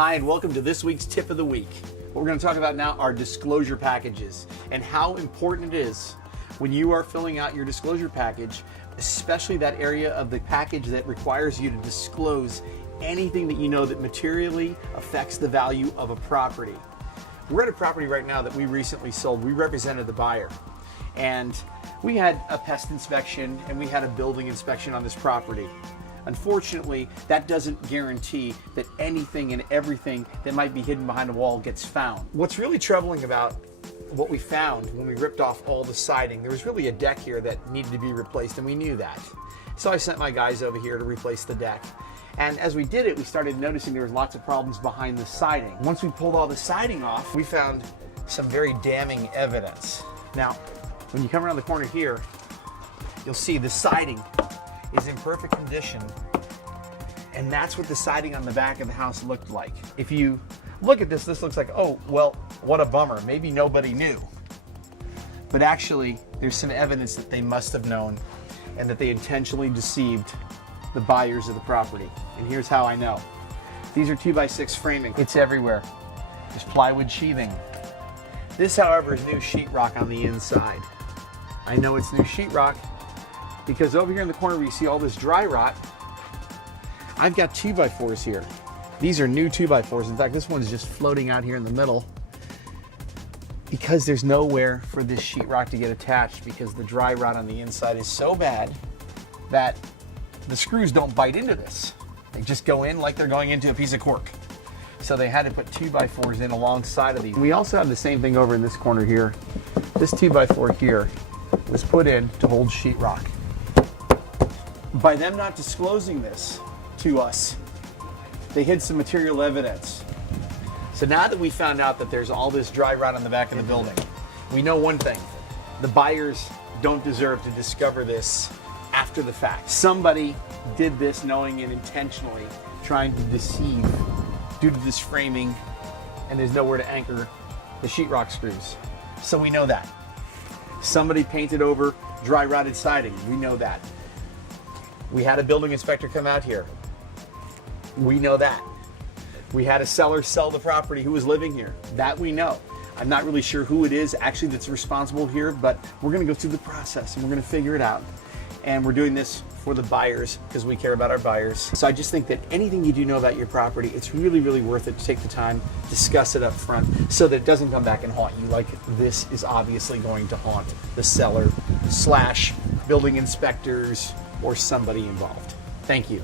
Hi, and welcome to this week's Tip of the Week. What we're going to talk about now are disclosure packages and how important it is when you are filling out your disclosure package, especially that area of the package that requires you to disclose anything that you know that materially affects the value of a property. We're at a property right now that we recently sold. We represented the buyer, and we had a pest inspection and we had a building inspection on this property. Unfortunately, that doesn't guarantee that anything and everything that might be hidden behind a wall gets found. What's really troubling about what we found when we ripped off all the siding, there was really a deck here that needed to be replaced, and we knew that. So I sent my guys over here to replace the deck. And as we did it, we started noticing there was lots of problems behind the siding. Once we pulled all the siding off, we found some very damning evidence. Now, when you come around the corner here, you'll see the siding is in perfect condition, and that's what the siding on the back of the house looked like. If you look at this, this looks like, oh, well, what a bummer. Maybe nobody knew. But actually, there's some evidence that they must have known and that they intentionally deceived the buyers of the property. And here's how I know. These are 2x6 framing. It's everywhere. There's plywood sheathing. This, however, is new sheetrock on the inside. I know it's new sheetrock because over here in the corner where you see all this dry rot, I've got 2x4s here. These are new 2x4s. In fact, this one is just floating out here in the middle because there's nowhere for this sheetrock to get attached because the dry rot on the inside is so bad that the screws don't bite into this. They just go in like they're going into a piece of cork. So they had to put 2x4s in alongside of these. We also have the same thing over in this corner here. This 2x4 here was put in to hold sheetrock. By them not disclosing this to us, they hid some material evidence. So now that we found out that there's all this dry rot on the back of the building, we know one thing: the buyers don't deserve to discover this after the fact. Somebody did this knowing and intentionally trying to deceive due to this framing, and there's nowhere to anchor the sheetrock screws. So we know that. Somebody painted over dry rotted siding. We know that. We had a building inspector come out here. We know that. We had a seller sell the property who was living here. That we know. I'm not really sure who it is actually that's responsible here, but we're going to go through the process and we're going to figure it out. And we're doing this for the buyers because we care about our buyers. So I just think that anything you do know about your property, it's really, really worth it to take the time, discuss it up front so that it doesn't come back and haunt you like this is obviously going to haunt the seller / building inspectors or somebody involved. Thank you.